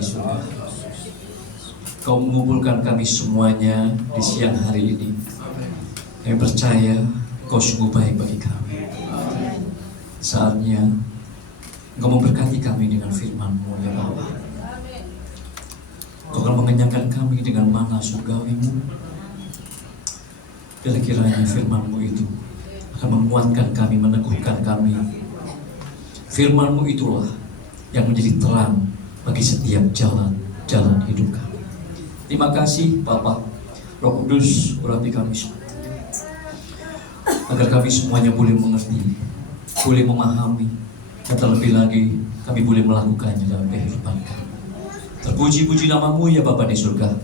di surga. Kau mengumpulkan kami semuanya di siang hari ini. Kami percaya Kau sungguh baik bagi kami. Saatnya Engkau memberkati kami dengan firman-Mu ya Bapa. Kau akan mengenyangkan kami dengan mana surgawi-Mu. Dan kiranya firman-Mu itu akan menguatkan kami, meneguhkan kami. Firman-Mu itulah yang menjadi terang bagi setiap jalan hidup kami. Terima kasih Bapa, Roh Kudus, urapi kami semua, agar kami semuanya boleh mengerti, boleh memahami, dan terlebih lagi kami boleh melakukannya dalam kehidupan kami. Terpuji-puji nama-Mu ya Bapa di surga.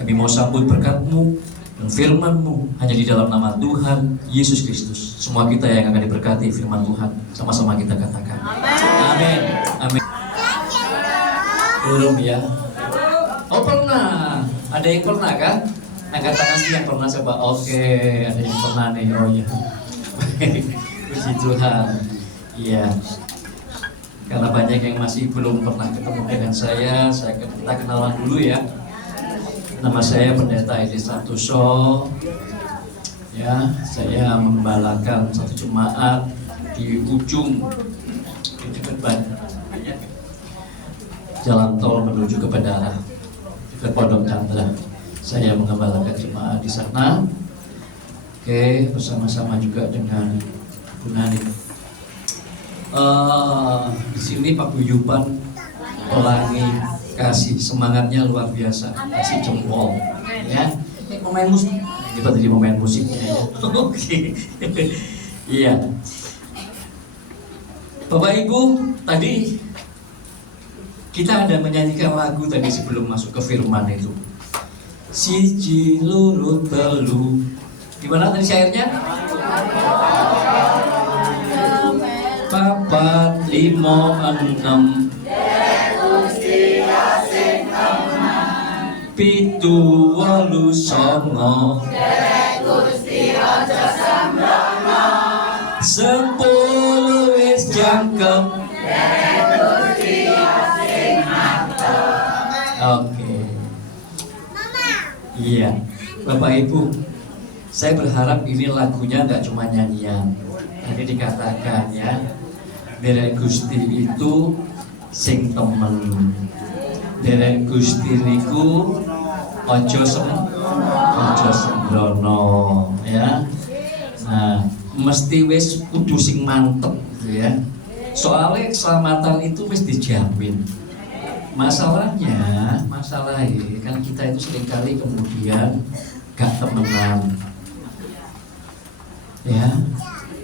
Kami mau sambut berkat-Mu dan firman-Mu hanya di dalam nama Tuhan Yesus Kristus. Semua kita yang akan diberkati firman Tuhan, sama-sama kita katakan amin. Amin. Belum ya? Oh pernah? Ada yang pernah kan? Angkat tangan sih yang pernah coba. Oke, ada yang pernah nih. Oh ya. Puji Tuhan. Iya. Karena banyak yang masih belum pernah ketemu dengan saya kita kenalan dulu ya. Nama saya Pendeta Edi Santoso. Ya, saya membalakan satu jemaat di ujung di dekat jalan tol menuju ke Bandara, ke Pondok Chandra. Saya mengembalakan jemaat di sana. Oke, bersama-sama juga dengan Bu Nani. Di sini Pak Guyupan pelangi kasih semangatnya luar biasa, kasih jempol, ya. Pemain musik, kita jadi pemain musiknya. Ya. Oke, iya. Bapak Ibu, tadi kita ada menyanyikan lagu tadi sebelum masuk ke firman itu. Siji loro telu. Gimana tadi syairnya? Papat limo enam. Pitu wolu songo. Sepuluh wis jangkep. Oke. Iya, Bapak Ibu, saya berharap ini lagunya nggak cuma nyanyian. Tadi dikatakan ya, derek Gusti itu sing temen. Derek Gusti niku ojo sembrono, ya. Nah, mesti wis kudu sing mantep gitu ya. Soalnya keselamatan itu wis dijamin. Masalahnya kan kita itu seringkali kemudian gak temenan, ya.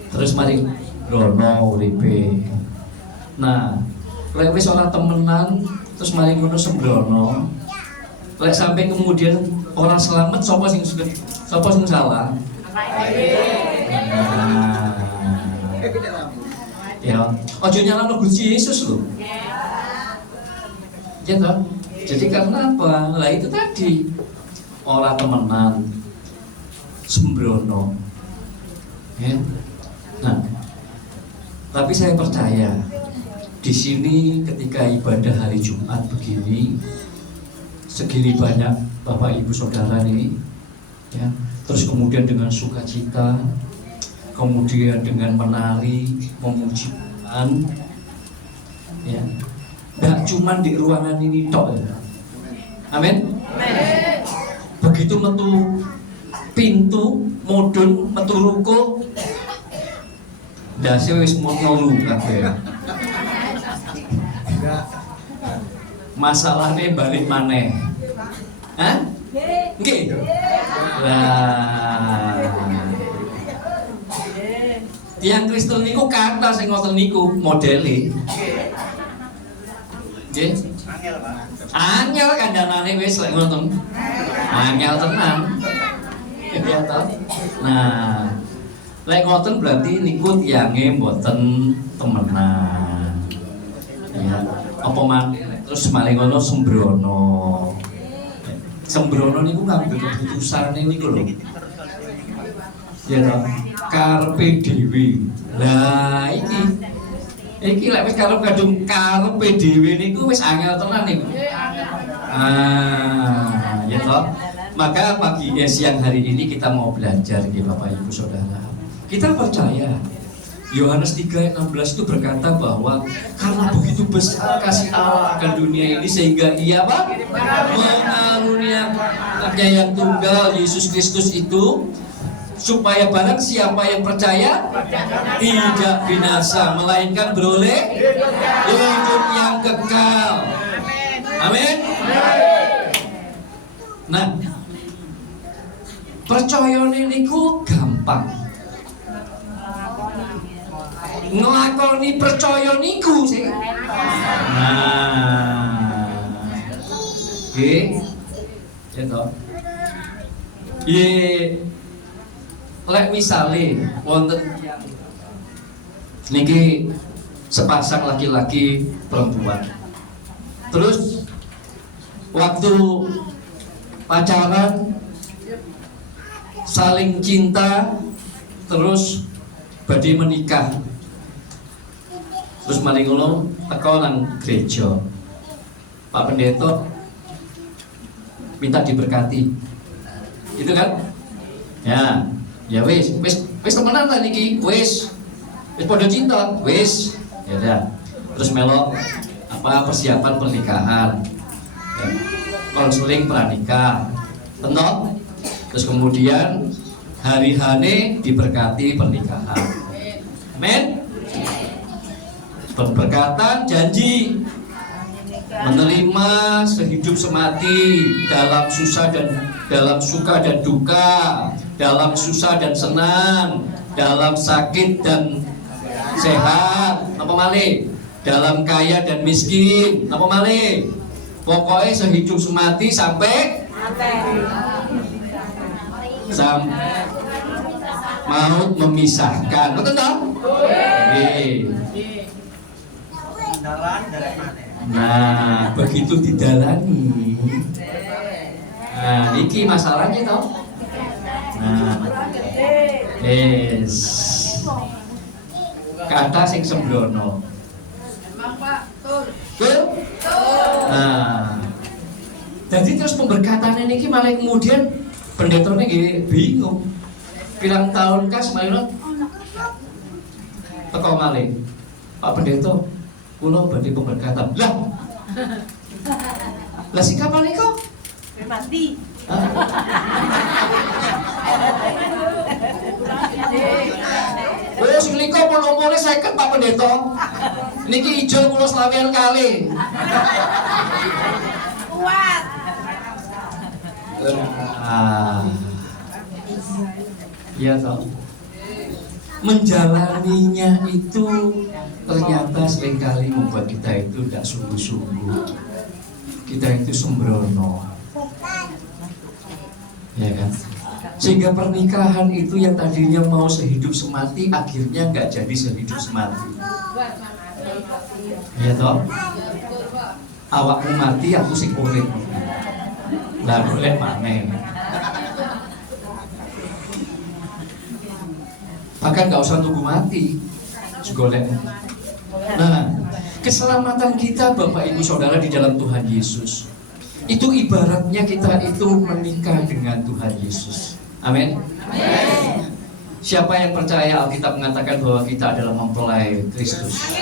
Terus mari grono uripe. Nah, lek wis ora temenan, terus mari ngono sembrono. Lek sampai kemudian orang selamat, sapa sing salah? Nah, ya, ojo nyalahno Gusti Yesus lho. Gitu. Jadi karena apa? Lah itu tadi orang temenan sembrono. Ya. Nah, tapi saya percaya di sini ketika ibadah hari Jumat begini, segini banyak Bapak Ibu Saudara ini, ya, terus kemudian dengan sukacita, kemudian dengan menari, memuji Tuhan, ya. Nggak cuma di ruangan ini tok ya. Amin. Begitu metu pintu, mudun, metu ruko, ndase wis ngelu kabeh. Masalahnya balik maneh. Hah? Nggih. Lah. Tiang Kristen niku kata sing ngoten niku modele. Nggih. Angel kandhanane wis lek ngoten. Angel tenan. Ya toh. Nah, lek ngoten berarti niku tiange mboten temenan. Ya, apa maneh terus maling ngono sembrono. Sembrono niku ngambil keputusan niku lho. Ya toh. Karepe dhewe. Lah iki lek wis karep kadung karepe dhewe niku wis angel tenan niku. Ya toh. Maka siang hari ini kita mau belajar nih Bapak Ibu Saudara. Kita percaya Yohanes 3 ayat 16 itu berkata bahwa karena begitu besar kasih Allah akan dunia ini sehingga Ia mengaruniakan anaknya yang tunggal Yesus Kristus itu supaya barang siapa yang percaya tidak binasa melainkan beroleh hidup yang kekal. Amin. Nah, percaya niku gampang. Nglakoni percaya niku sih. Nah. Nggih. Ya toh. Lek misale wonten niki sepasang laki-laki perempuan. Terus waktu pacaran saling cinta terus badhe menikah. Terus mari ngono teko nang gereja. Pak Pendeta minta diberkati. Gitu kan? Ya wis temenan lah niki, wis padha cinta, wis. Ya udah. Terus melok persiapan pernikahan. Ya, konseling pranikah. Tentu. Terus kemudian hari-hane diberkati pernikahan. Amin. Berberkatan janji menerima sehidup semati dalam susah dan dalam suka dan duka, dalam susah dan senang, dalam sakit dan sehat, apa malih? Dalam kaya dan miskin, apa malih? Pokoknya sehidup semati sampai maut memisahkan. Betul tak? Nah, begitu didalani. Nah, iki masalahnya toh. Nah, kata sing sembrono. Nah, jadi terus pemberkatannya niki malah kemudian pendetanya nggih bingung. Pirang tahun kas malah teko malih. Pak Pendeta, kula badhe pemberkatan. Lah sing kapan niku? Mati. Oh, sing liko pun umure 50 Pak Pendeta. Niki ijo kula selawian kali. Kuat. Iya toh. Menjalaninya itu ternyata seringkali membuat kita itu tidak sungguh-sungguh. Kita itu sembrono, ya kan? Sehingga pernikahan itu yang tadinya mau sehidup semati akhirnya nggak jadi sehidup semati. Ya toh? Awakmu mati, aku sing urip. Lah golek maneh. Bahkan nggak usah tunggu mati, golek. Nah, keselamatan kita Bapak Ibu Saudara di dalam Tuhan Yesus itu ibaratnya kita itu menikah dengan Tuhan Yesus. Amin. Siapa yang percaya Alkitab mengatakan bahwa kita adalah mempelai Kristus.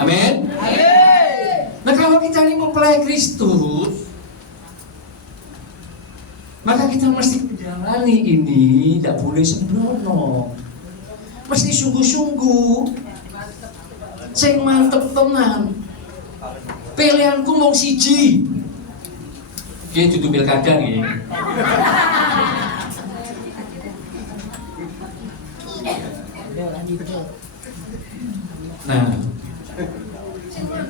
Amin. Nah, kalau kita ini mempelai Kristus, maka kita mesti menjalani ini, tidak boleh sembrono, mesti sungguh-sungguh, sing mantep tenan. Pilihanku mau siji, dia duduk pilkada nih. Nah,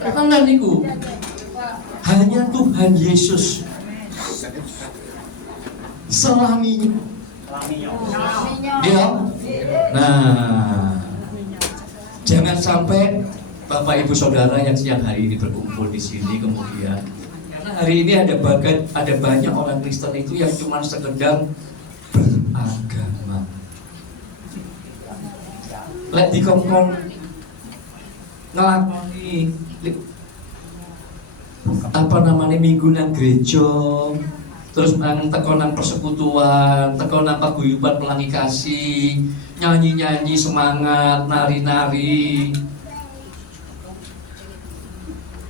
tenan niku hanya Tuhan Yesus. Selaminya. Ya. Nah, jangan sampai Bapak Ibu Saudara yang siang hari ini berkumpul di sini kemudian karena hari ini ada banyak orang Kristen itu yang cuma sekedar beragama. Lek dikongkon ngelakoni minggu nang gereja, terus nang tekonan persekutuan, tekonan paguyuban pelangi kasih, nyanyi-nyanyi semangat, nari-nari.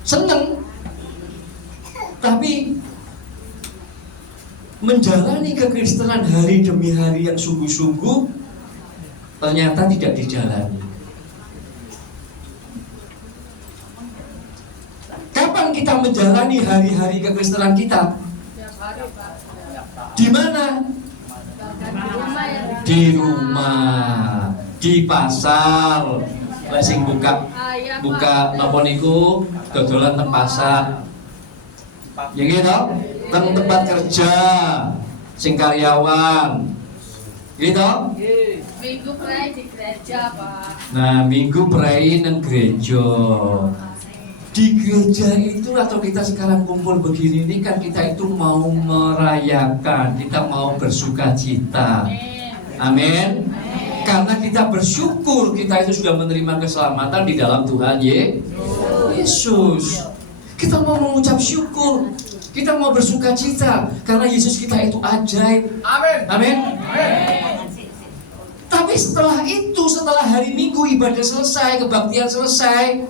Seneng. Tapi menjalani kekristenan hari demi hari yang sungguh-sungguh ternyata tidak dijalani. Kapan kita menjalani hari-hari kekristenan kita? Di mana? Di rumah, di pasar. Sing buka napa niku dodolan teng pasar. Ya gitu, teng tempat kerja, sing karyawan. Gitu? Minggu pray di gereja, Pak. Nah, minggu pray nang gereja. Di gereja itu atau kita sekarang kumpul begini ini kan kita itu mau merayakan, kita mau bersuka cita. Amin. Karena kita bersyukur kita itu sudah menerima keselamatan di dalam Tuhan Yesus. Kita mau mengucap syukur, kita mau bersuka cita karena Yesus kita itu ajaib. Amin. Amin. Tapi setelah itu, setelah hari Minggu ibadah selesai, kebaktian selesai,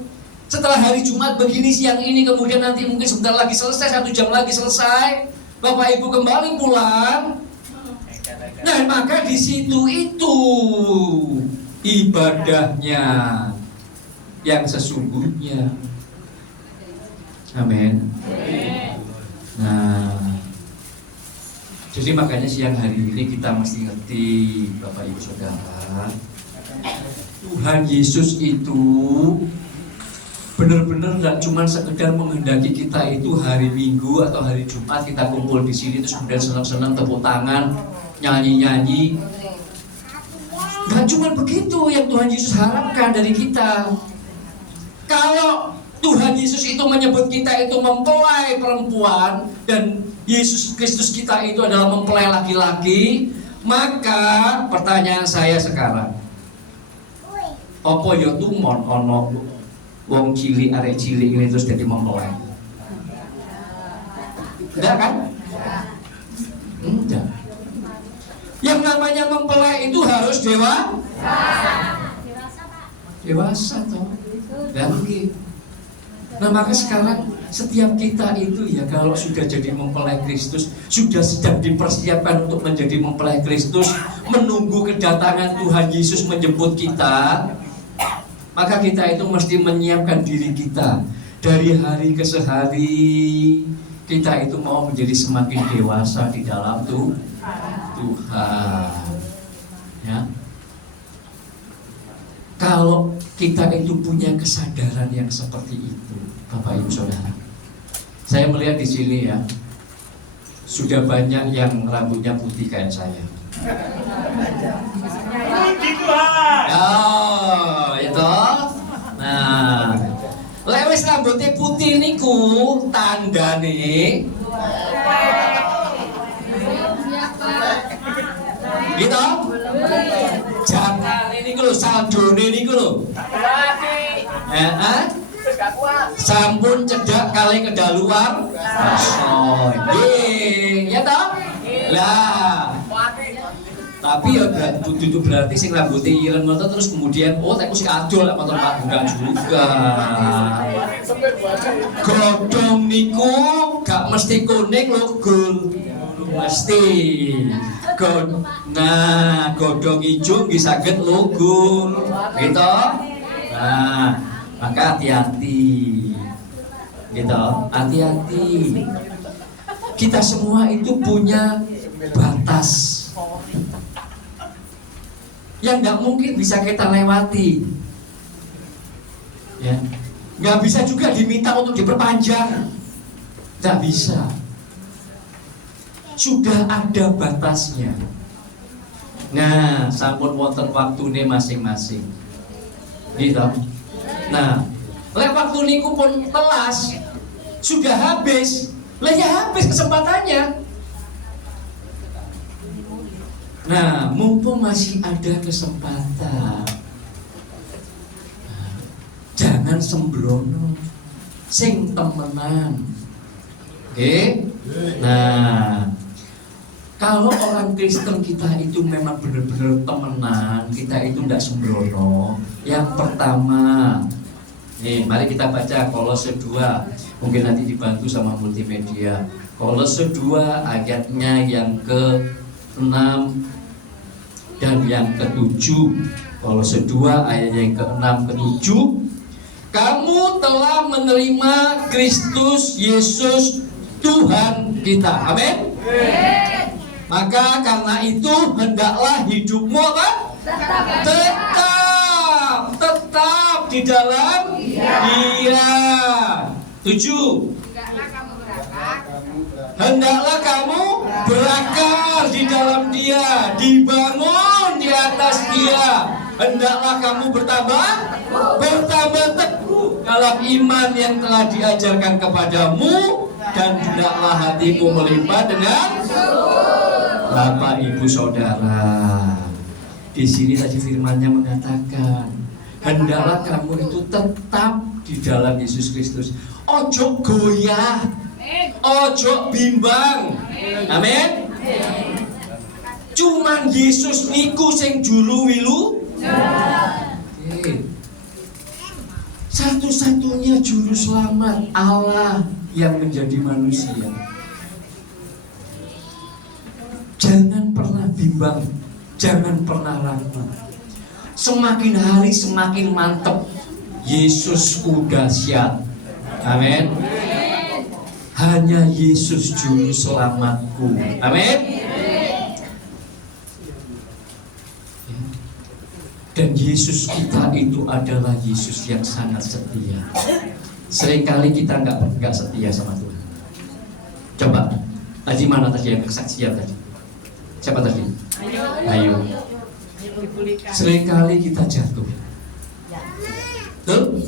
setelah hari Jumat begini siang ini, kemudian nanti mungkin sebentar lagi selesai, 1 jam lagi selesai, Bapak Ibu kembali pulang. Nah, maka di situ itu ibadahnya yang sesungguhnya. Amin. Nah, jadi makanya siang hari ini kita mesti ngerti, Bapak Ibu Saudara, Tuhan Yesus itu benar-benar tidak cuma sekedar menghendaki kita itu hari Minggu atau hari Jumat kita kumpul di sini terus kemudian senang-senang tepuk tangan, nyanyi-nyanyi. Nggak cuma begitu yang Tuhan Yesus harapkan dari kita. Kalau Tuhan Yesus itu menyebut kita itu mempelai perempuan dan Yesus Kristus kita itu adalah mempelai laki-laki, maka pertanyaan saya sekarang, apa ya tumon ono wong cilik arek cilik ini terus jadi mempelai? Enggak kan? Enggak. Yang namanya mempelai itu harus dewasa toh. Dan nah maka sekarang setiap kita itu ya kalau sudah jadi mempelai Kristus, sudah sedang dipersiapkan untuk menjadi mempelai Kristus, menunggu kedatangan Tuhan Yesus menjemput kita, maka kita itu mesti menyiapkan diri kita dari hari ke hari. Kita itu mau menjadi semakin dewasa di dalam Tuhan. Ya. Kalau kita itu punya kesadaran yang seperti itu, Bapak Ibu Saudara, saya melihat di sini ya, sudah banyak yang rambutnya putih kayak saya. Puji Tuhan. Oh, itu. Nah, lewes rambutnya putih niku tandane. Gitu? Jangan ini lho, saldone niku lho. Sampun cedak kali kedaluar. Oh, ya toh? Lah. Tapi ya itu berarti sing rambutnya ireng ngono terus kemudian tak mesti adol lek motor Pak enggak juga. Godhong niku gak mesti kuning lho, Gul. Mesti. Nah, godhong ijo nggih saged lugu. Gitu. Nah, maka hati-hati. Gitu, hati-hati. Kita semua itu punya batas yang nggak mungkin bisa kita lewati, ya, nggak bisa juga diminta untuk diperpanjang, nggak bisa. Sudah ada batasnya. Nah, sampun wonten waktune masing-masing, gitu. Nah, lek waktu niku pun telas, sudah habis, lah ya habis kesempatannya. Nah, mumpung masih ada kesempatan, jangan sembrono. sing temenan. Oke? Nah, kalau orang Kristen kita itu memang benar-benar temenan, kita itu tidak sembrono. Yang pertama, nih, mari kita baca Kolose 2. Mungkin nanti dibantu sama multimedia. Kolose 2 ayatnya yang ke-6 dan yang ke-7. Kolose 2 ayat yang ke-6 ke-7. Kamu telah menerima Kristus Yesus Tuhan kita. Amin. Maka karena itu hendaklah hidupmu apa? Tetap di dalam Dia. 7. Hendaklah kamu berakar di dalam Dia, dibangun di atas Dia. Hendaklah kamu bertambah teguh dalam iman yang telah diajarkan kepadamu, dan hendaklah hatimu melimpah dengan Bapak Ibu Saudara. Di sini tadi firman-Nya mengatakan, hendaklah kamu itu tetap di dalam Yesus Kristus. Ojo goyah, ojo bimbang. Amin. Cuman Yesus niku sing juru wilu. Satu-satunya juru selamat, Allah yang menjadi manusia. Jangan pernah bimbang, jangan pernah ragu. Semakin hari semakin mantep. Yesus udah siap. Amin. Hanya Yesus juru selamatku. Amin. Dan Yesus kita itu adalah Yesus yang sangat setia. Seringkali kita nggak setia sama Tuhan. Coba, tadi mana tadi yang kesaksian tadi? Siapa tadi? Ayo. Seringkali kita jatuh. Betul?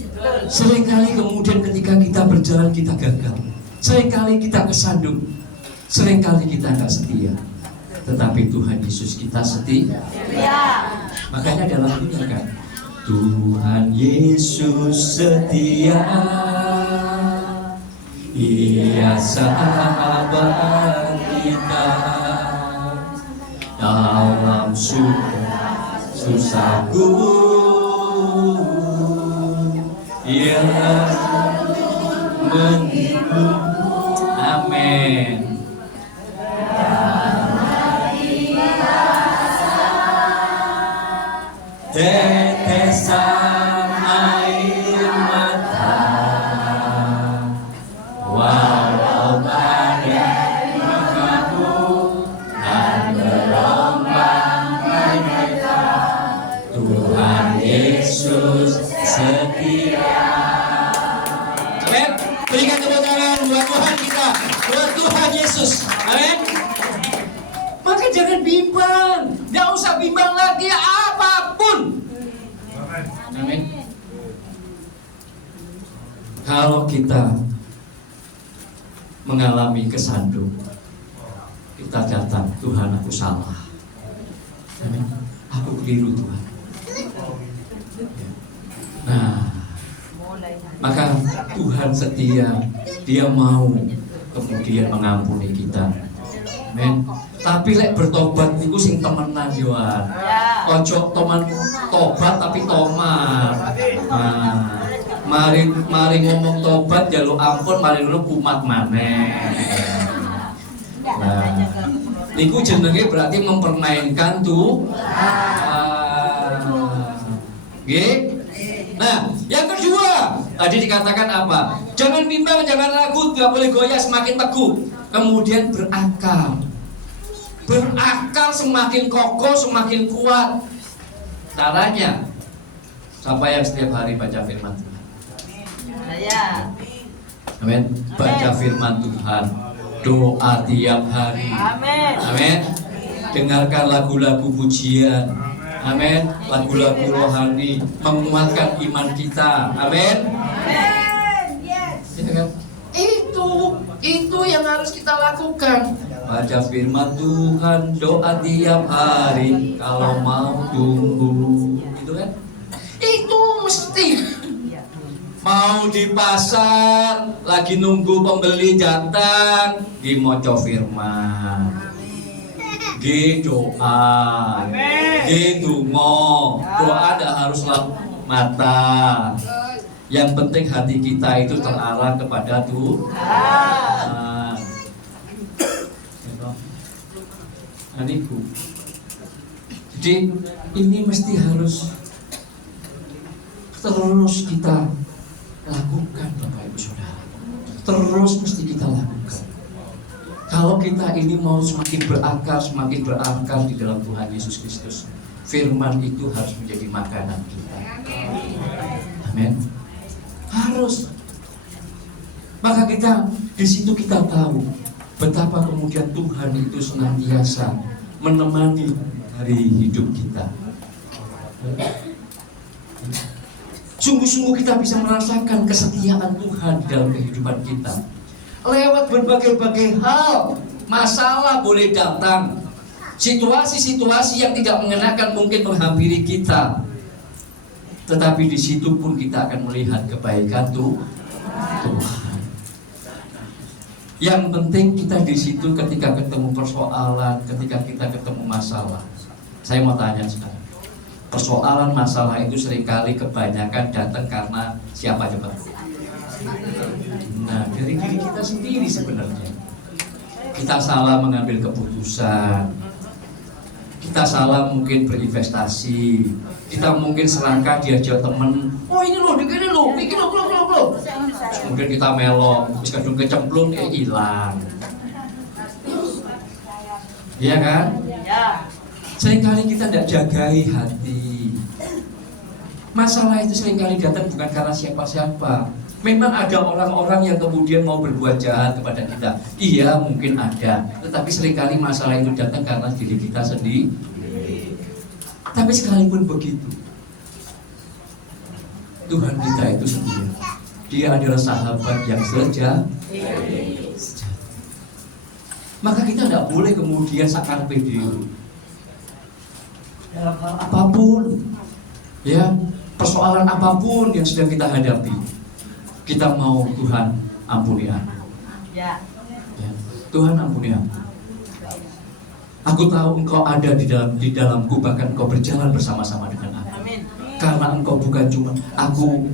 Seringkali kemudian ketika kita berjalan kita gagal. Seringkali kita kesandung. Seringkali kita nggak setia. Tetapi Tuhan Yesus kita setia. Makanya dalam lagunya kan, Tuhan Yesus setia, Ia sahabat kita dalam susahku, Ia menghibur. Amin. Tetesan air mata, walau badai mengamuk dan gelombang menerjang, Tuhan Yesus setia. Amin. Berikan tepuk tangan buat Tuhan kita, buat Tuhan Yesus. Amin. Maka jangan bimbang, nggak usah bimbang lagi apapun. Amin. Kalau kita mengalami kesandung, kita datang, Tuhan aku salah. Amin. Aku keliru Tuhan. Nah, maka Tuhan setia, Dia mau kemudian mengampuni kita. Amin. Tapi lek bertobat niku sing temenan yoan. Ojo teman tobat tapi tomat. Nah, mari ngomong tobat jaluk ampun, mari lu kumat maneh. Nah, niku jenenge berarti mempermainkan Tuhan. Nggih? Nah, yang kedua, tadi dikatakan apa? Jangan bimbang, jangan ragu, tidak boleh goyah, semakin teguh. Kemudian berakal. Berakal semakin kokoh, semakin kuat. Caranya, siapa yang setiap hari baca firman Tuhan? Saya. Amin. Baca firman Tuhan, doa tiap hari. Amin. Amin. Dengarkan lagu-lagu pujian. Amin. Lagu-lagu rohani menguatkan iman kita. Amin. Amin. Yes. Ya kan? Itu yang harus kita lakukan. Baca firman Tuhan, doa tiap hari, kalau mau tunggu, gitu kan? Itu mesti. mau di pasar, lagi nunggu pembeli datang, di moco firman, di doa, di dungo. Doa tidak harus mata. Yang penting hati kita itu terarah kepada Tuhan. Aniku. Jadi ini mesti harus terus kita lakukan, Bapak Ibu Saudara. Terus mesti kita lakukan. Kalau kita ini mau semakin berakar di dalam Tuhan Yesus Kristus, firman itu harus menjadi makanan kita. Amin. Harus. Maka kita di situ kita tahu betapa kemudian Tuhan itu senantiasa menemani hari hidup kita. Sungguh-sungguh kita bisa merasakan kesetiaan Tuhan di dalam kehidupan kita. Lewat berbagai-bagai hal, masalah boleh datang, situasi-situasi yang tidak mengenakan mungkin menghampiri kita, tetapi di situ pun kita akan melihat kebaikan Tuhan. Yang penting kita di situ ketika ketemu persoalan, ketika kita ketemu masalah. Saya mau tanya sekarang, persoalan masalah itu seringkali kebanyakan datang karena siapa coba? Nah, dari diri kita sendiri sebenarnya. Kita salah mengambil keputusan, kita salah mungkin berinvestasi, kita mungkin selangkah diajak temen, oh ini loh, begini loh, begini loh. Kemudian kita melok, terus kadung kecemplung, hilang. Iya kan? Seringkali kita tidak jagai hati. Masalah itu seringkali datang bukan karena siapa-siapa. Memang ada orang-orang yang kemudian mau berbuat jahat kepada kita. Iya, mungkin ada. Tetapi seringkali masalah itu datang karena diri kita sendiri. Tapi sekalipun begitu, Tuhan kita itu sendiri. Dia adalah sahabat yang sejati. Maka kita tidak boleh kemudian sakar pede dalam hal apapun, ya, persoalan apapun yang sedang kita hadapi, kita mau Tuhan ampuni aku. Ya, Tuhan ampuni aku. Aku tahu Engkau ada di dalamku, bahkan Engkau berjalan bersama-sama dengan aku. Karena Engkau bukan cuma aku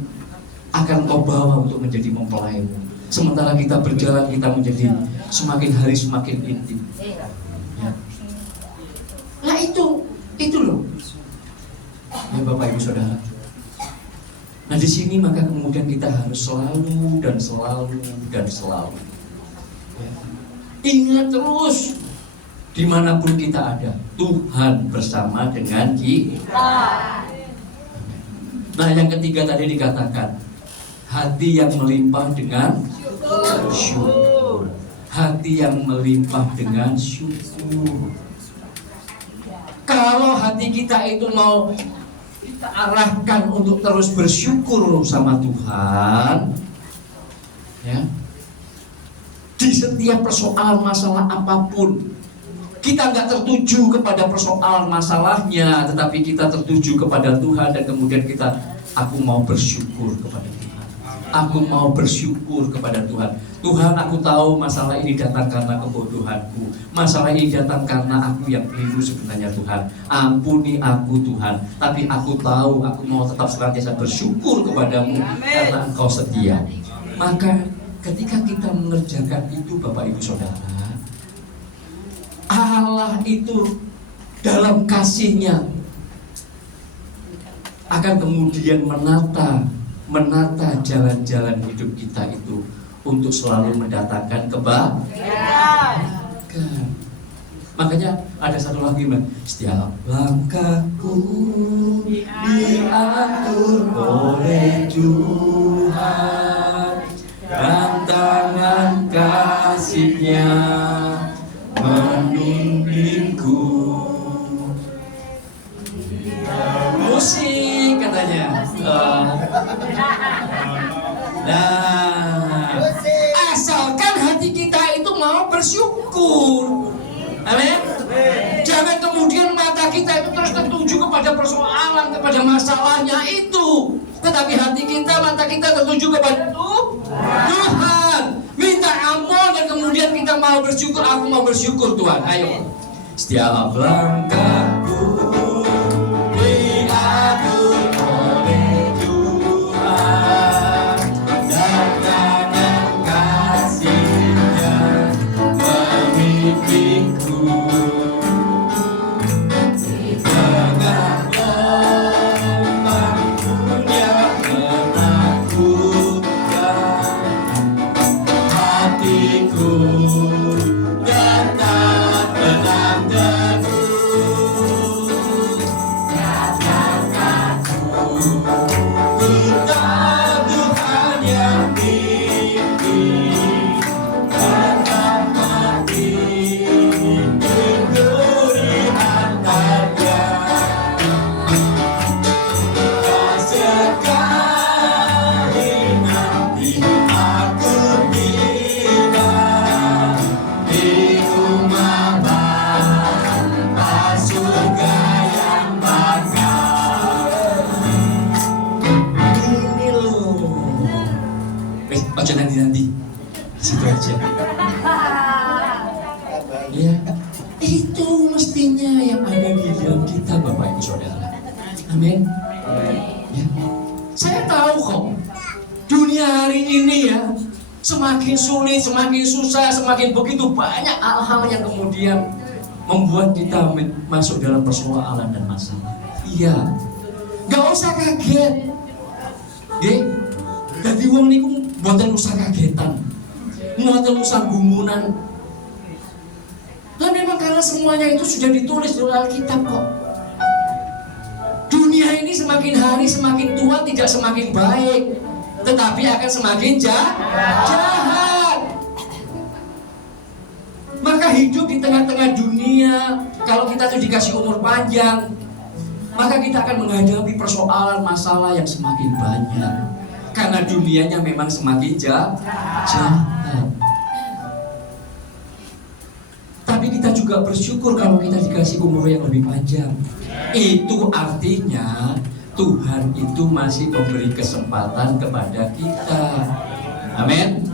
akan Engkau bawa untuk menjadi mempelaimu. Sementara kita berjalan, kita menjadi semakin hari semakin intim. Ya. Nah itu loh, ya Bapak Ibu Saudara. Nah di sini maka kemudian kita harus selalu dan selalu ya. Ingat terus, dimanapun kita ada, Tuhan bersama dengan kita. Nah yang ketiga tadi dikatakan, hati yang melimpah dengan syukur. Hati yang melimpah dengan syukur. Kalau hati kita itu mau kita arahkan untuk terus bersyukur sama Tuhan, ya, di setiap persoalan masalah apapun, kita nggak tertuju kepada persoalan masalahnya, tetapi kita tertuju kepada Tuhan dan kemudian aku mau bersyukur kepada Tuhan. Aku mau bersyukur kepada Tuhan. Tuhan, aku tahu masalah ini datang karena kebodohanku. Masalah ini datang karena aku yang keliru sebenarnya Tuhan. Ampuni aku Tuhan. Tapi aku tahu aku mau tetap senantiasa bersyukur kepadamu karena Engkau setia. Maka ketika kita mengerjakan itu Bapak Ibu Saudara, Allah itu dalam kasih-Nya akan kemudian menata jalan-jalan hidup kita itu untuk selalu mendatangkan kebaikan. Makanya ada satu lagi, setiap langkahku diatur oleh Tuhan dan tangan kasih-Nya menuntunku. Musik katanya. Nah, asalkan hati kita itu mau bersyukur. Amin. Jangan kemudian mata kita itu terus tertuju tertuju kepada persoalan, kepada masalahnya itu. Tetapi hati kita, mata kita tertuju kepada Tuhan. Minta ampun dan kemudian kita mau bersyukur. Aku mau bersyukur Tuhan. Ayo. Setiap langkahku diatur oleh Tuhan, dan tangan kasih-Nya memimpinku. Di tengah ombak yang menakutkan, hatiku tetap tenang teguh. Katakanku, Tuhan Tuhan yang tinggi, tetap mati berduri antaranya. Tak sekali nanti aku tiba di rumah Bapa surga yang bakal. Ini loh. Ojo nanti situ aja. Ya, itu mestinya yang ada di dalam kita, Bapak Ibu Saudara. Amin. Ya. Saya tahu kok, dunia hari ini ya semakin sulit, semakin susah, semakin begitu banyak hal-hal yang kemudian membuat kita masuk dalam persoalan dan masalah. Iya, nggak usah kaget. Jadi wong niku mboten usah kagetan, mboten usah gumunan. Nah memang karena semuanya itu sudah ditulis dalam Alkitab kok. Dunia ini semakin hari semakin tua, tidak semakin baik, tetapi akan semakin jahat. Maka hidup di tengah-tengah dunia, kalau kita tuh dikasih umur panjang, maka kita akan menghadapi persoalan masalah yang semakin banyak. Karena dunianya memang semakin jahat. Tapi kita juga bersyukur kalau kita dikasih umur yang lebih panjang. Itu artinya Tuhan itu masih memberi kesempatan kepada kita. Amin.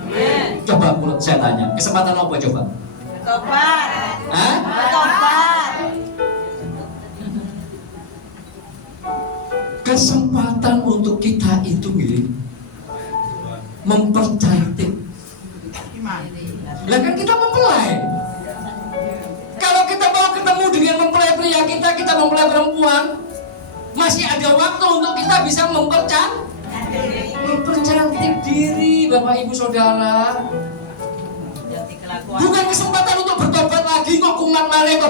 Coba saya tanya, kesempatan apa coba? Tobat. Hah? Tobat. Kesempatan untuk kita itu mempercantik. Lah kan kita mempelai. Kalau kita mau ketemu dengan mempelai pria kita mempelai perempuan, masih ada waktu untuk kita bisa mempercantik diri, Bapak Ibu Saudara. Bukan kesempatan untuk bertobat lagi kok kumat maneh,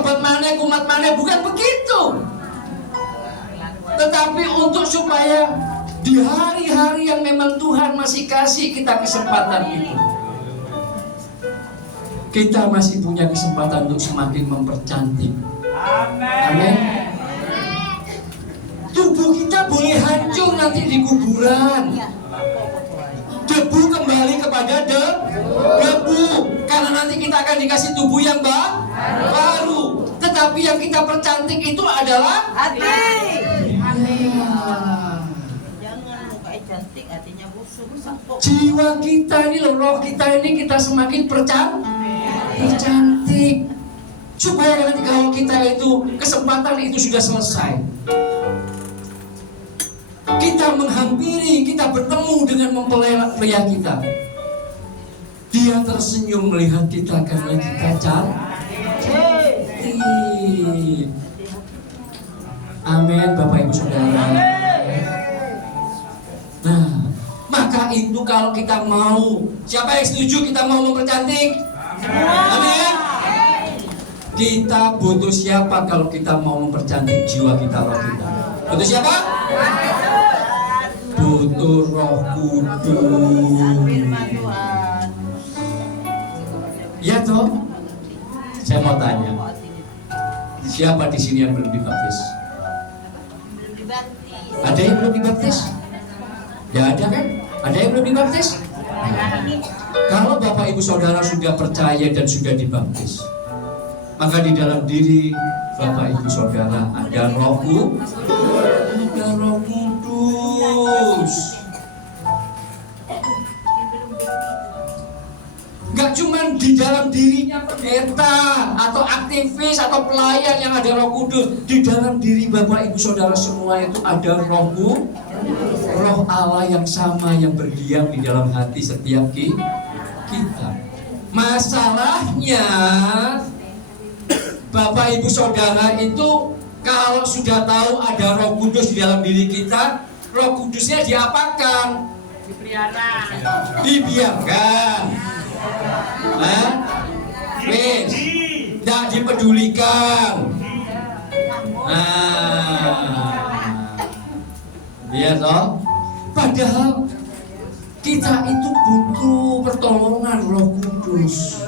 bukan begitu. Tetapi untuk supaya di hari-hari yang memang Tuhan masih kasih kita kesempatan itu, kita masih punya kesempatan untuk semakin mempercantik. Amin. Tubuh kita boleh hancur nanti di kuburan. Debu kembali kepada debu. Karena nanti kita akan dikasih tubuh yang baru. Tetapi yang kita percantik itu adalah Hati. Amin. Jangan mukanya cantik, hatinya busuk, sampok. Jiwa kita ini, roh kita ini kita semakin percantik. Supaya nanti kalau kita itu kesempatan itu sudah selesai, kita menghampiri, kita bertemu dengan mempelai pria kita. Dia tersenyum melihat kita karena kita cantik. Amin, Bapak Ibu Saudara. Nah, maka itu kalau kita mau, siapa yang setuju kita mau mempercantik? Amin. Kita butuh siapa kalau kita mau mempercantik jiwa kita, roh kita? Butuh siapa? Butuh Roh Kudus. Firman Tuhan. Ya toh? Saya mau tanya, siapa di sini yang belum dibaptis? Belum dibaptis. Ada yang belum dibaptis? Ya ada kan? Ada yang belum dibaptis? Kalau Bapak Ibu Saudara sudah percaya dan sudah dibaptis, Maka di dalam diri Bapak Ibu Saudara ada Roh Kudus. Gak cuma di dalam dirinya pendeta atau aktivis atau pelayan yang ada Roh Kudus. Di dalam diri Bapak Ibu Saudara semua itu ada Roh Allah yang sama yang berdiam di dalam hati setiap kita. Masalahnya Bapak Ibu Saudara itu kalau sudah tahu ada Roh Kudus di dalam diri kita, Roh Kudusnya diapakan? Dibiarkan. Wes, tidak dipedulikan. Iya toh. Padahal kita itu butuh pertolongan Roh Kudus.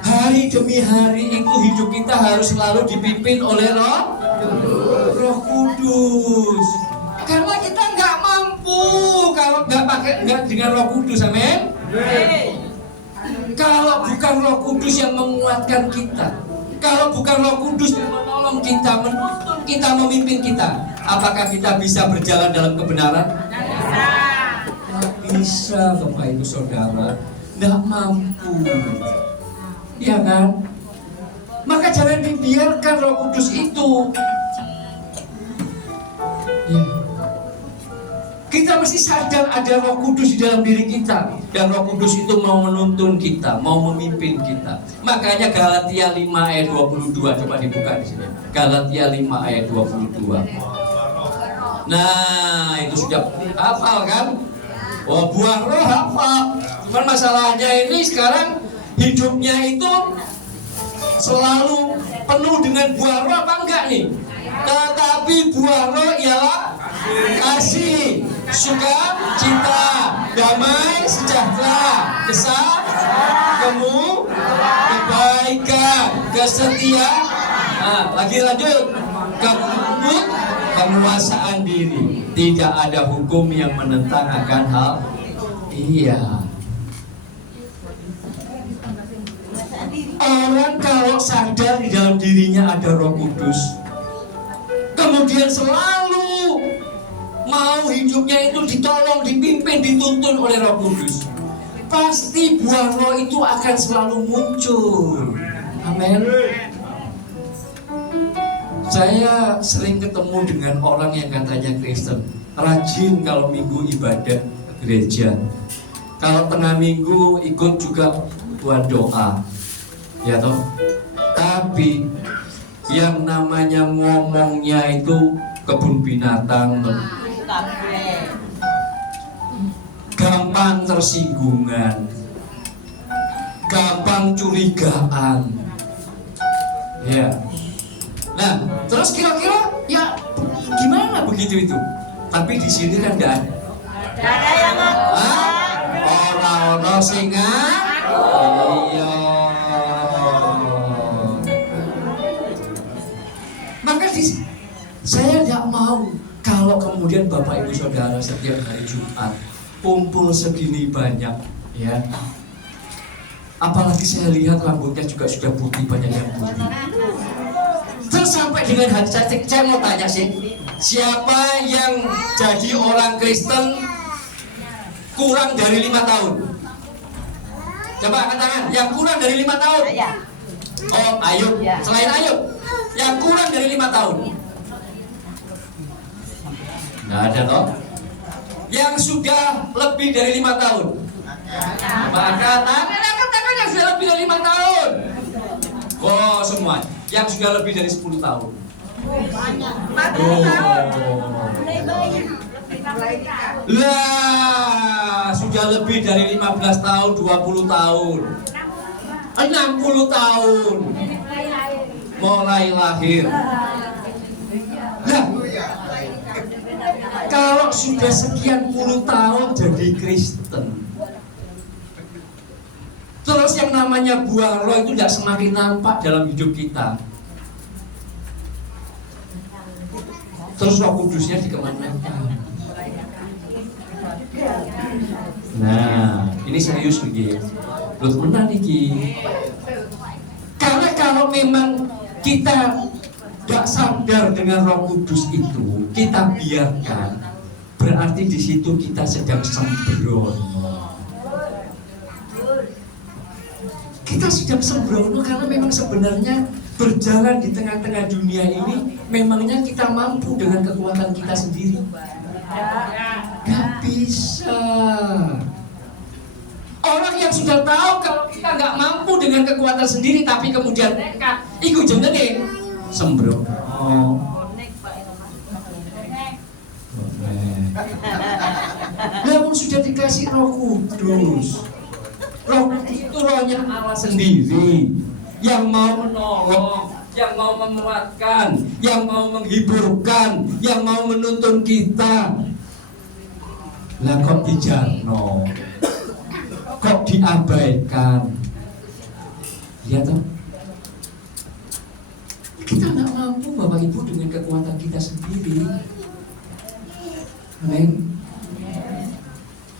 Hari demi hari itu hidup kita harus selalu dipimpin oleh Roh Kudus. Karena kita nggak mampu kalau nggak dengan Roh Kudus, amin. Kalau bukan Roh Kudus yang menguatkan kita, kalau bukan Roh Kudus yang menolong kita, menuntun kita, memimpin kita, apakah kita bisa berjalan dalam kebenaran? Tidak bisa, Bapak Ibu Saudara, tidak mampu, ya kan? Maka jangan dibiarkan Roh Kudus itu. Ya. Kita mesti sadar ada Roh Kudus di dalam diri kita, dan Roh Kudus itu mau menuntun kita, mau memimpin kita. Makanya Galatia 5 ayat 22, coba dibuka di sini. Galatia 5 ayat 22. Nah, itu sudah hafal kan? Wah, buah roh hafal. Cuman masalahnya ini sekarang hidupnya itu selalu penuh dengan buah roh apa enggak nih? Tetapi buah roh ialah kasih, sukacita, damai, sejahtera, kebaikan, kesetiaan. Nah, lagi lanjut. Penguasaan diri. Tidak ada hukum yang menentang akan hal. Iya. Orang kalau sadar di dalam dirinya ada Roh Kudus, kemudian selalu mau hidupnya itu ditolong, dipimpin, dituntun oleh Roh Kudus, pasti buah roh itu akan selalu muncul. Amin. Saya sering ketemu dengan orang yang katanya Kristen, rajin kalau minggu ibadah gereja, kalau tengah minggu ikut juga buat doa, ya toh. Tapi yang namanya ngomongnya itu kebun binatang, gampang tersinggungan, gampang curigaan, ya. Nah, terus kira-kira ya gimana begitu itu? Tapi di sini kan enggak ada yang ngaku. Orang-orang singa. Iya. Maka saya tidak mau kalau kemudian Bapak Ibu Saudara setiap hari Jumat kumpul segini banyak, ya. Apalagi saya lihat rambutnya juga sudah putih, banyak yang putih. Terus sampai dengan hati saya mau tanya sih, siapa yang jadi orang Kristen kurang dari 5 tahun? Coba angkat tangan, yang kurang dari 5 tahun. Oh, Ayub, selain Ayub, yang kurang dari 5 tahun. Nggak ada toh? Yang sudah lebih dari 5 tahun. Coba angkat tangan yang sudah lebih dari 5 tahun. Oh, semua. Yang sudah lebih dari 10 tahun. Lah, sudah lebih dari 15 tahun, 20 tahun, 60 tahun mulai lahir. Nah, kalau sudah sekian puluh tahun jadi Kristen, terus yang namanya buah roh itu tidak semakin nampak dalam hidup kita. Terus Roh Kudusnya dikemanakan? Nah, ini serius begini. Lu temenan iki. Karena kalau memang kita gak sadar dengan Roh Kudus itu, kita biarkan, berarti di situ kita sedang sembrono. Kita sedang sembrono karena memang sebenarnya berjalan di tengah-tengah dunia ini, memangnya kita mampu dengan kekuatan kita sendiri? Gak bisa. Orang yang sudah tahu kalau kita nggak mampu dengan kekuatan sendiri, tapi kemudian nekat, ikut jenenge sembrono. Bonek Pak Namun sudah dikasih Roh Kudus. Roh Kudus itu rohnya Allah sendiri, yang mau menolong, yang mau menguatkan, yang mau menghiburkan, yang mau menuntun kita. Lah kok dijarno, kok diabaikan? Ya toh? Kita nggak mampu Bapak Ibu dengan kekuatan kita sendiri. Amin.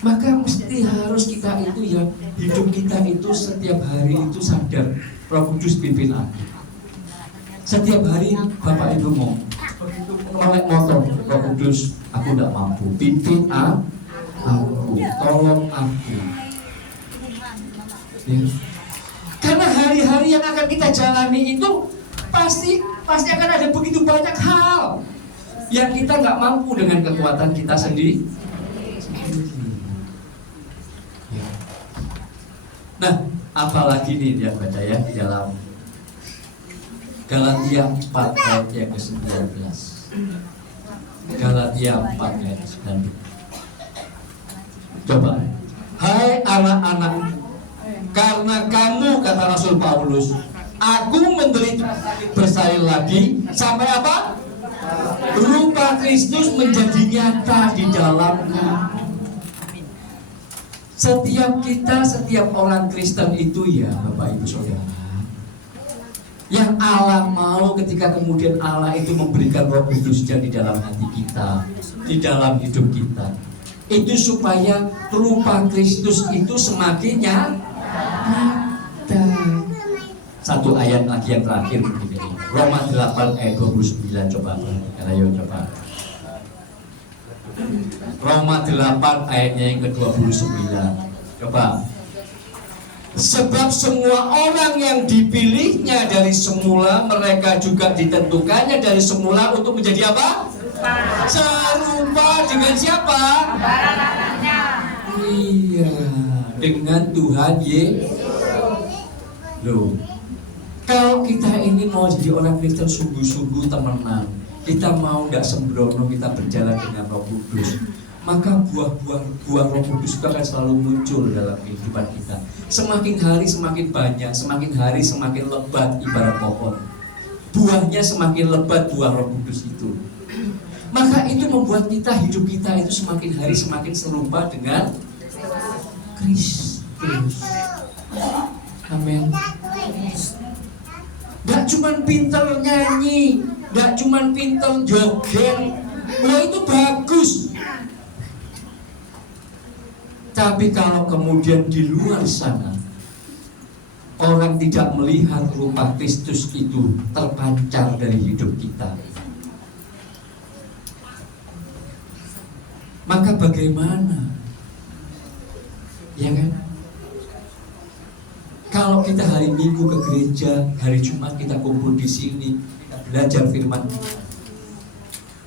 Maka mesti harus kita itu ya, hidup kita itu setiap hari itu sadar Roh Kudus pimpin aku. Setiap hari Bapak Ibu mau begitu melek motor, Roh Kudus, aku tidak mampu, pimpin aku, tolong aku. Ya. Karena hari-hari yang akan kita jalani itu pasti akan ada begitu banyak hal yang kita nggak mampu dengan kekuatan kita sendiri. Nah, apalagi nih dia baca ya di dalam Galatia 4 ayat yang ke-19. Galatia 4 ayat ke-19. Coba. Hai anak-anak, karena kamu, kata Rasul Paulus, aku menderita bersalin lagi sampai apa? Rupa Kristus menjadi nyata di dalamku. Setiap orang Kristen itu ya Bapak Ibu Saudara, yang Allah mau ketika kemudian Allah itu memberikan Roh Kudus di dalam hati kita, di dalam hidup kita, itu supaya rupa Kristus itu semakin nyata. Satu ayat lagi yang terakhir begini, Roma 8 ayat 29, coba ayo coba. Roma 8 ayatnya yang ke-29. Coba. Sebab semua orang yang dipilihnya dari semula, mereka juga ditentukannya dari semula untuk menjadi apa? Serupa dengan siapa? Iya, dengan Tuhan Yesus. Loh, kalau kita ini mau jadi orang Kristen sungguh-sungguh temenan, kita mau nggak sembrono, kita berjalan dengan Roh Kudus, maka buah Roh Kudus itu akan selalu muncul dalam kehidupan kita. Semakin hari semakin banyak, semakin hari semakin lebat ibarat pohon. Buahnya semakin lebat buah Roh Kudus itu. Maka itu membuat kita, hidup kita itu semakin hari semakin serupa dengan Kristus. Amin. Gak cuman pinter nyanyi, gak cuman pinter joget, wah itu bagus. Tapi kalau kemudian di luar sana orang tidak melihat rupa Kristus itu terpancar dari hidup kita, maka bagaimana? Ya kan? Kalau kita hari Minggu ke gereja, hari Jumat kita kumpul di sini, kita belajar firman,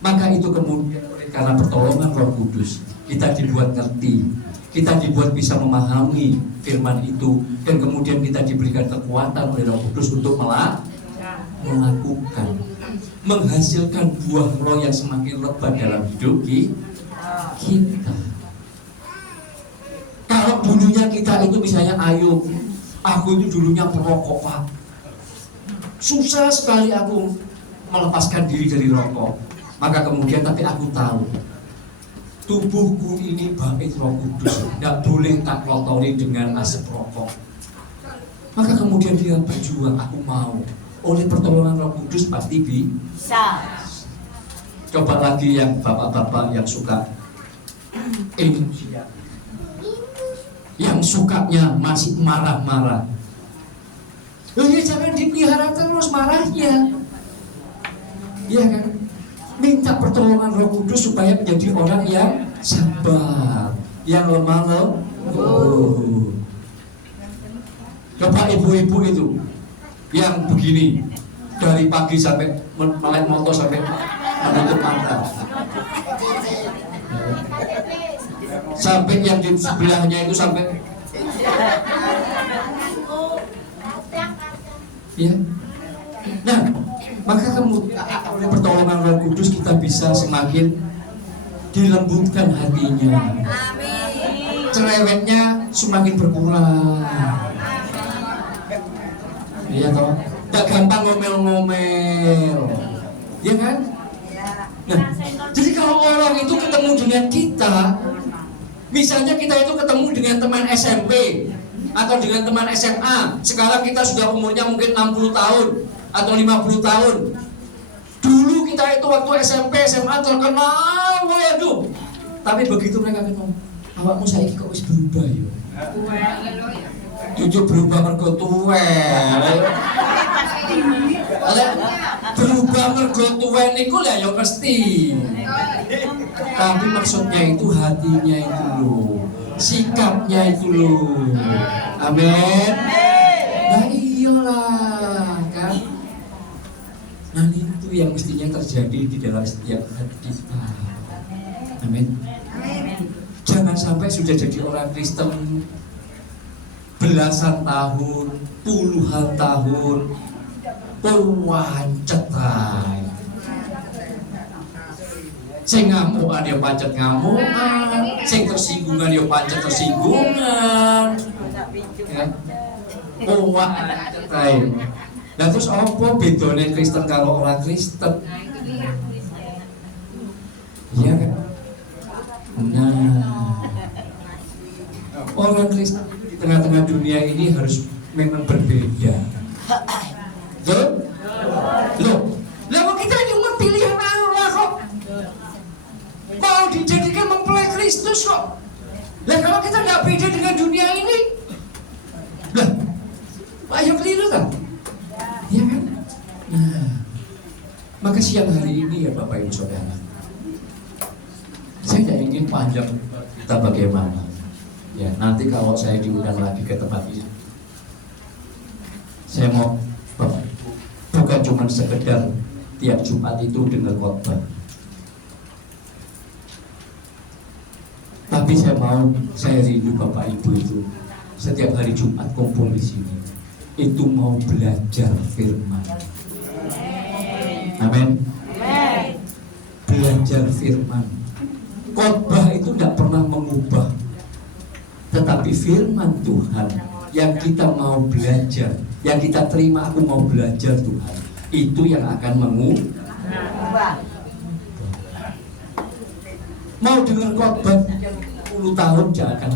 maka itu kemudian karena pertolongan Roh Kudus kita dibuat ngerti, kita dibuat bisa memahami firman itu, dan kemudian kita diberikan kekuatan oleh Roh Kudus untuk melakukan, menghasilkan buah roh yang semakin lebat dalam hidup kita. Kalau dulunya kita itu misalnya Ayub, aku itu dulunya perokok Pak, susah sekali aku melepaskan diri dari rokok. Maka kemudian tapi aku tahu tubuhku ini bait Roh Kudus, tidak boleh tak kotori dengan asap rokok. Maka kemudian dia berjuang, aku mau. Oleh pertolongan Roh Kudus pasti bisa. Coba lagi yang bapak-bapak yang suka Indonesia, yang sukanya masih marah-marah. Loh ya jangan dipelihara terus marahnya. Iya kan? Minta pertolongan Roh Kudus supaya menjadi orang yang sabar, yang lemah lembut. Coba ibu-ibu itu yang begini dari pagi sampai melek motor sampai menutup mata, sampai yang di sebelahnya itu sampai ya. Nah, maka oleh pertolongan Roh Kudus kita bisa semakin dilembutkan hatinya. Cerewetnya semakin berkurang. Iya toh, gak gampang ngomel-ngomel, ya kan? Nah, jadi kalau orang itu ketemu dengan kita, misalnya kita itu ketemu dengan teman SMP atau dengan teman SMA, sekarang kita sudah umurnya mungkin 60 tahun atau 50 tahun. Dulu kita itu waktu SMP, SMA terkenal, waduh. Tapi begitu mereka ketemu, awakmu saiki kok wis berubah ya? Jujur berubah mergo tuwek. Berubah mergo tuwek niku lah ya mesti. Tapi maksudnya itu hatinya itu loh, sikapnya itu loh. Amin. Nah iyalah kan. Nah itu yang mestinya terjadi di dalam setiap hati kita. Amin. Jangan sampai sudah jadi orang Kristen belasan tahun, puluhan tahun, pewancetai. Sing ngamukan ya pancet ngamukan, sing tersinggungan ya pancet tersinggungan. Ya. Pewancetai. Nah terus apa bedanya Kristen kalau orang Kristen? Iya kan? Nah, orang Kristen di tengah-tengah dunia ini harus memang berbeda. Loh, lah kita cuma pilihan Allah kok. Mau dijadikan mempelai Kristus kok. Lah kalau kita nggak beda dengan dunia ini, lah, ayo keliru kan? Iya kan? Nah, maka siang hari ini ya Bapak Ibu Saudara, saya tidak ingin panjang kita bagaimana. Ya, nanti kalau saya diundang lagi ke tempat ini, saya mau bukan cuma sekedar tiap Jumat itu dengar khotbah, tapi saya rindu Bapak Ibu itu setiap hari Jumat kumpul di sini, itu mau belajar firman. Amin. Belajar firman. Khotbah itu tidak pernah mengubah, tetapi firman Tuhan yang kita mau belajar, yang kita terima, aku mau belajar Tuhan, itu yang akan mengubah. Mau dengar khotbah 10 tahun jangan akan.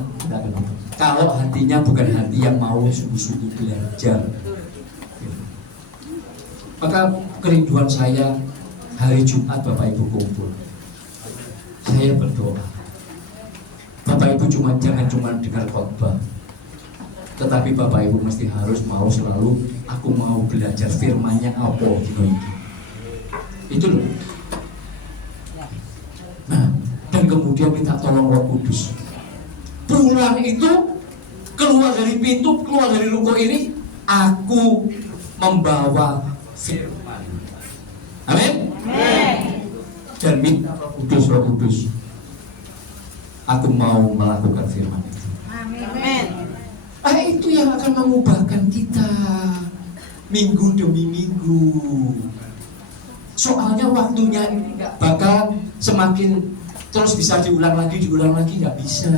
Kalau hatinya bukan hati yang mau sungguh-sungguh belajar. Maka kerinduan saya hari Jumat Bapak Ibu kumpul. Saya berdoa, Bapak Ibu jangan cuma dengar khotbah, tetapi Bapak Ibu mesti harus mau selalu, aku mau belajar firman-Nya apa gitu. Itu loh. Nah, dan kemudian minta tolong Roh Kudus. Pulang itu keluar dari pintu, keluar dari ruko ini, aku membawa firman. Amin. Dan minta Roh Kudus, aku mau melakukan firman itu. Amin. Itu yang akan mengubahkan kita minggu demi minggu. Soalnya waktunya ini nggak bakal semakin terus bisa diulang lagi nggak bisa.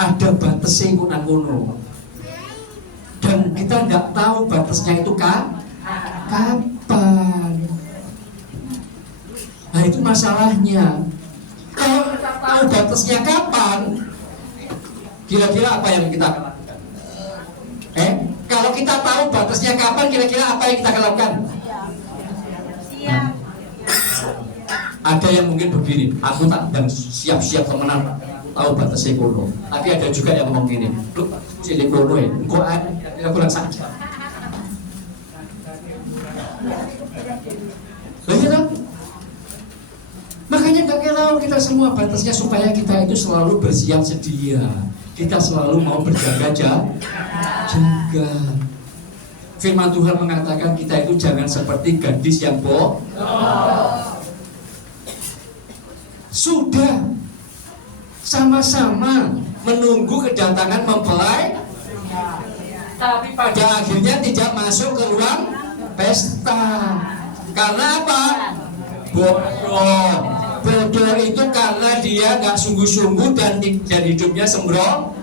Ada batasnya kono. Dan kita nggak tahu batasnya itu kapan. Nah itu masalahnya. Kalau kita tahu batasnya kapan, kira-kira apa yang kita lakukan? Kalau kita tahu batasnya kapan, kira-kira apa yang kita lakukan? Siap. Ada yang mungkin begini, aku tak dan siap-siap temenan, tahu batasnya kono. Tapi ada juga yang ngomong gini, lu cilik kono ya, engkau aku langsung saja. Betul? Makanya gak kira kita semua batasnya supaya kita itu selalu bersiap sedia. Kita selalu mau berjaga-jaga. Firman Tuhan mengatakan kita itu jangan seperti gadis yang bodoh. Sudah sama-sama menunggu kedatangan mempelai, tapi pada akhirnya tidak masuk ke ruang pesta. Karena apa? Bodoh itu karena dia nggak sungguh-sungguh dan hidupnya sembrono,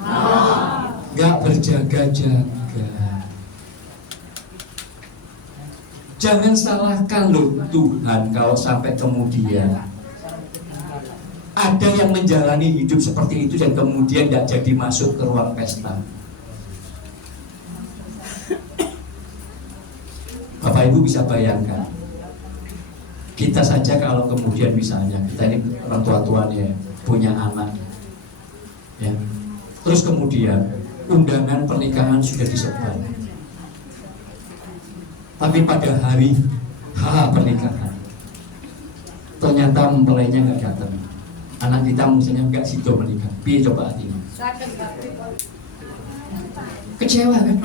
nggak berjaga-jaga. Jangan salahkan loh Tuhan kalau sampai kemudian ada yang menjalani hidup seperti itu dan kemudian nggak jadi masuk ke ruang pesta. Bapak Ibu bisa bayangkan, kita saja kalau kemudian misalnya kita ini orang tua-tuanya punya anak, ya, terus kemudian undangan pernikahan sudah disebar, tapi pada hari pernikahan ternyata mempelainya nggak datang, anak kita misalnya nggak sido menikah, piye coba hatinya? Kecewa kan?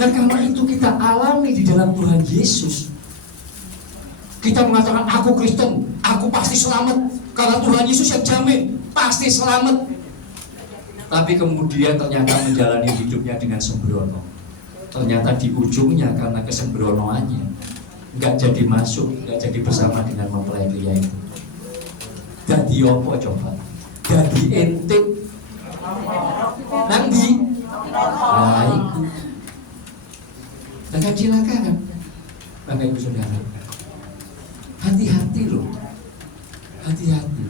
Nah karena itu kita alami di dalam Tuhan Yesus. Kita mengatakan aku Kristen, aku pasti selamat karena Tuhan Yesus yang jamin pasti selamat. Tapi kemudian ternyata menjalani hidupnya dengan sembrono. Ternyata di ujungnya karena kesembronoannya nggak jadi masuk, nggak jadi bersama dengan mempelai pria itu. Jadi apa coba? Jadi intip nanti. Nah itu. Akan silakan, Bapak Ibu Saudara. Hati-hati loh, hati-hati.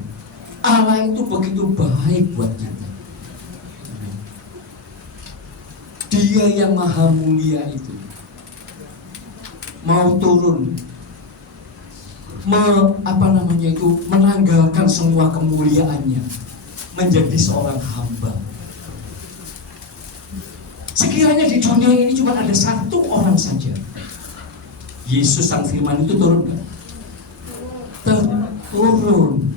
Allah itu begitu baik buat kita. Dia yang maha mulia itu mau turun, menanggalkan semua kemuliaannya, menjadi seorang hamba. Sekiranya di dunia ini cuma ada satu orang saja, Yesus Sang Firman itu turun kan? Turun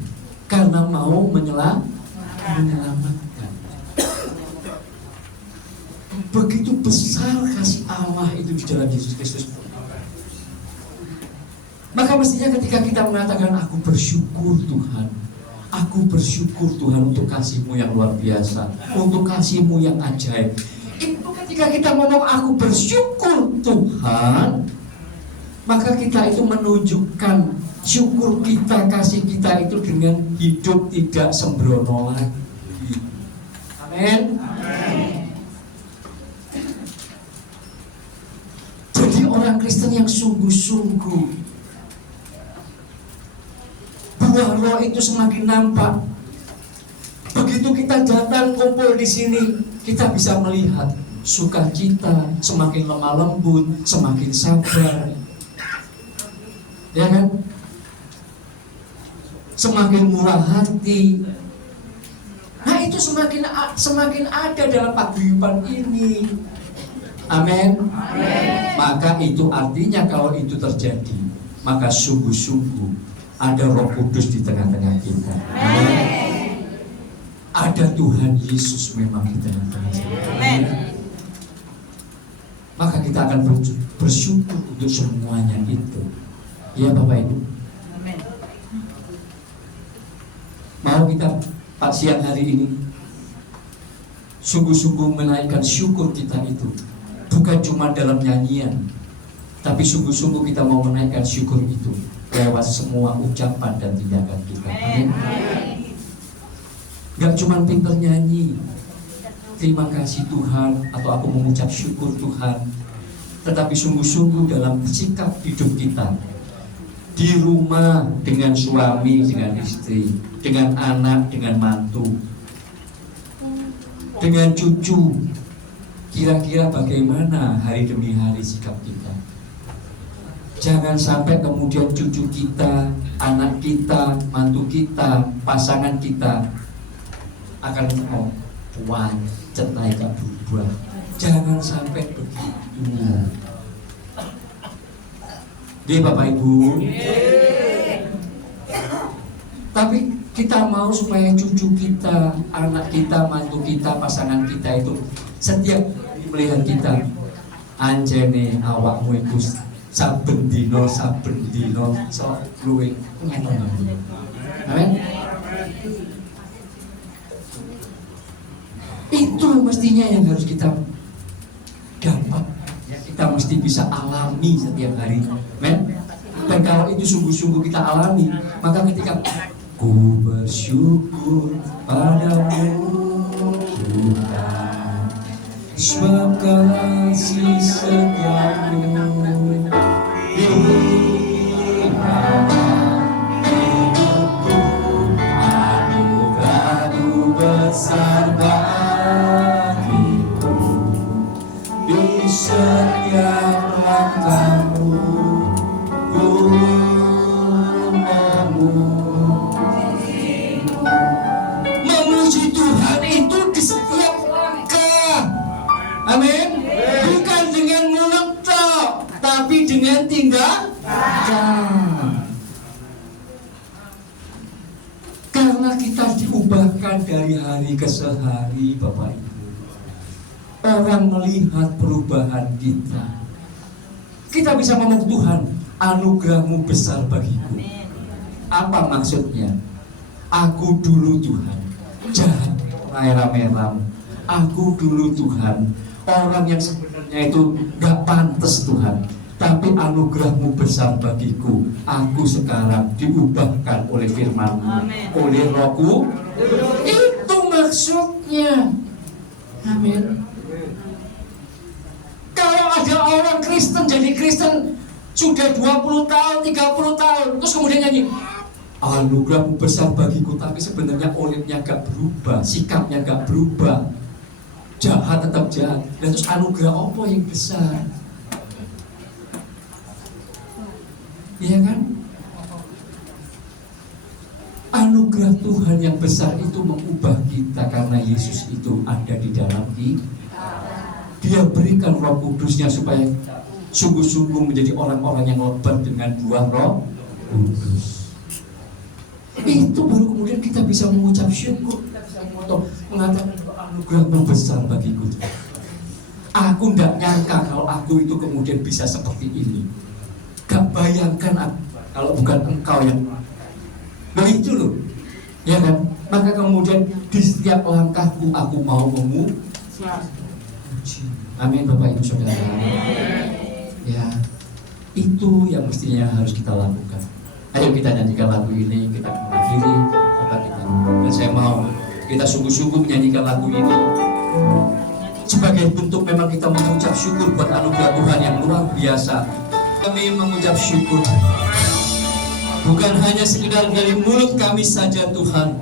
karena mau menyelamatkan. Begitu besar kasih Allah itu di dalam Yesus Kristus. Maka mestinya ketika kita mengatakan aku bersyukur Tuhan, aku bersyukur Tuhan untuk kasih-Mu yang luar biasa, untuk kasih-Mu yang ajaib. Itu ketika kita ngomong aku bersyukur Tuhan, maka kita itu menunjukkan syukur kita, kasih kita itu dengan hidup tidak sembrono lagi. Amin. Jadi orang Kristen yang sungguh-sungguh, buah roh itu semakin nampak. Begitu kita datang kumpul di sini, kita bisa melihat sukacita semakin lemah lembut, semakin sabar, ya kan? Semakin murah hati. Nah itu semakin ada dalam paguyuban ini. Amin. Maka itu artinya kalau itu terjadi, maka sungguh-sungguh ada Roh Kudus di tengah-tengah kita. Amin. Ada Tuhan Yesus memang di tengah-tengah kita. Maka kita akan bersyukur untuk semuanya itu. Ya Bapak Ibu. Amin. Mau kita siang hari ini sungguh-sungguh menaikkan syukur kita itu, bukan cuma dalam nyanyian, tapi sungguh-sungguh kita mau menaikkan syukur itu lewat semua ucapan dan tindakan kita. Amin. Gak cuma pintar nyanyi, terima kasih Tuhan, atau aku mengucap syukur Tuhan, tetapi sungguh-sungguh dalam sikap hidup kita di rumah, dengan suami, dengan istri, dengan anak, dengan mantu, dengan cucu, kira-kira bagaimana hari demi hari sikap kita. Jangan sampai kemudian cucu kita, anak kita, mantu kita, pasangan kita akan wancet naik berubah. Jangan sampai begitu. Di Bapak Ibu. Tapi kita mau supaya cucu kita, anak kita, mantu kita, pasangan kita itu setiap melihat kita, anjene awakmu itu saben dino sok luwih ngenong. Amin. Itu mestinya yang harus kita dapat, kita mesti bisa alami setiap hari, men. Dan kalau itu sungguh-sungguh kita alami, maka ketika ku bersyukur padamu Tuhan, sebab kasih setiamu di hidupku, anugerahmu besar bagiku, di setiap langkahmu ku memuji Tuhan itu di setiap langkah. Amin. Bukan dengan mulut tok, tapi dengan tindakan. Karena kita diubahkan dari hari ke hari, Bapak Ibu. Orang melihat perubahan kita. Kita bisa ngomong, Tuhan, anugerahmu besar bagiku. Apa maksudnya? Aku dulu Tuhan jahat, merah-merah. Aku dulu Tuhan orang yang sebenarnya itu gak pantas Tuhan. Tapi anugerahmu besar bagiku. Aku sekarang diubahkan oleh firman-Mu, oleh Rohku. Itu maksudnya. Amin. Kalau ada orang Kristen jadi Kristen sudah 20 tahun, 30 tahun, terus kemudian nyanyi anugerahmu besar bagiku, tapi sebenarnya olehnya gak berubah, sikapnya gak berubah, jahat tetap jahat. Dan terus anugerah apa yang besar? Iya kan? Anugerah Tuhan yang besar itu mengubah kita karena Yesus itu ada di dalam kita. Dia berikan Roh Kudusnya supaya sungguh-sungguh menjadi orang-orang yang lebat dengan buah Roh Kudus. Itu baru kemudian kita bisa mengucap syukur, kita bisa mengatakan anugerahmu besar bagiku. Aku tidak nyangka kalau aku itu kemudian bisa seperti ini. Gak bayangkan aku, kalau bukan engkau yang begitu loh, ya kan? Maka kemudian di setiap langkahku aku mau memuji. Amin, Bapak Ibu Saudara. Ya, itu yang mestinya harus kita lakukan. Ayo kita nyanyikan lagu ini, kita mengakhiri khotbah kita. Dan saya mau kita sungguh-sungguh menyanyikan lagu ini sebagai bentuk memang kita mengucap syukur buat anugerah Tuhan yang luar biasa. Kami mengucap syukur bukan hanya sekedar dari mulut kami saja Tuhan,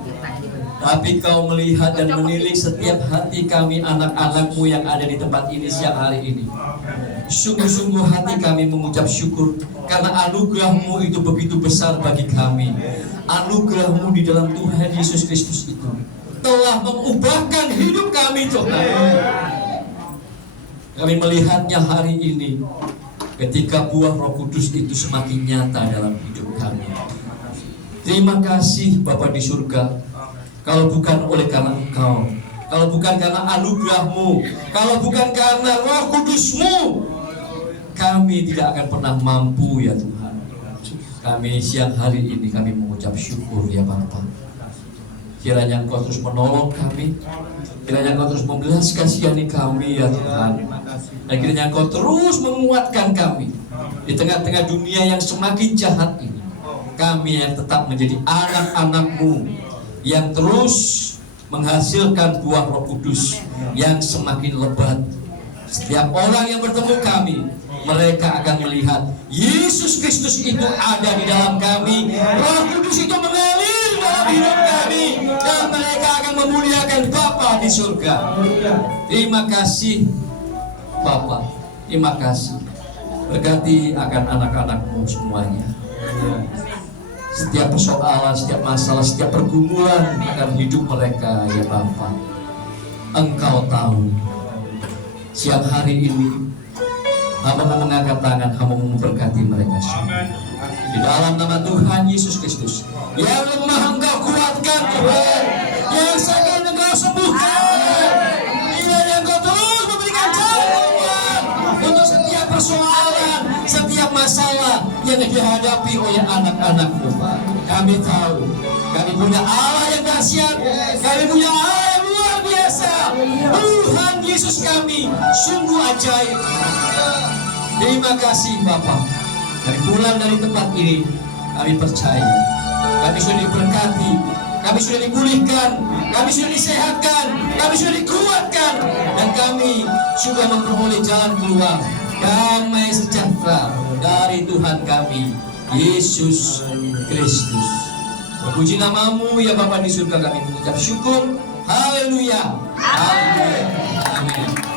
tapi Kau melihat dan menilik setiap hati kami, anak-anak-Mu yang ada di tempat ini siang hari ini. Sungguh-sungguh hati kami mengucap syukur karena anugerah-Mu itu begitu besar bagi kami. Anugerah-Mu di dalam Tuhan Yesus Kristus itu telah mengubahkan hidup kami Tuhan. Kami melihatnya hari ini ketika buah Roh Kudus itu semakin nyata dalam hidup kami. Terima kasih Bapa di surga. Kalau bukan oleh karena Engkau, kalau bukan karena anugerah-Mu, kalau bukan karena Roh Kudus-Mu, kami tidak akan pernah mampu ya Tuhan. Kami siang hari ini kami mengucap syukur ya Bapa. Kiranya Engkau terus menolong kami, kiranya Engkau terus membelas kasihani kami ya Tuhan. Dan kiranya Engkau terus menguatkan kami di tengah-tengah dunia yang semakin jahat ini. Kami yang tetap menjadi anak-anak-Mu yang terus menghasilkan buah Roh Kudus yang semakin lebat. Setiap orang yang bertemu kami, mereka akan melihat Yesus Kristus itu ada di dalam kami. Roh Kudus itu mengalir dalam hidup kami, dan mereka akan memuliakan Bapa di surga. Terima kasih Bapa, terima kasih. Berkati akan anak-anak-Mu semuanya. Setiap persoalan, setiap masalah, setiap pergumulan akan hidup mereka ya Bapa. Engkau tahu, siang hari ini hamba mau mengangkat tangan, hamba mau memberkati mereka semua. Di dalam nama Tuhan Yesus Kristus, yang lemah Engkau kuatkan Tuhan, yang sakit Engkau sembuhkan, yang Engkau terus memberikan jalan untuk setiap persoalan, setiap masalah yang dihadapi oleh anak-anak Tuhan. Kami tahu, kami punya Allah yang dahsyat, kami punya Allah yang luar biasa. Tuhan Yesus kami sungguh ajaib. Terima kasih Bapak. Dari pulang dari tempat ini, kami percaya, kami sudah diberkati, kami sudah dipulihkan, kami sudah disehatkan, kami sudah dikuatkan, dan kami sudah memperoleh jalan keluar damai sejahtera dari Tuhan kami, Yesus Kristus. Puji namamu ya Bapa di surga, kami mengucap syukur. Haleluya. Amin. Amin.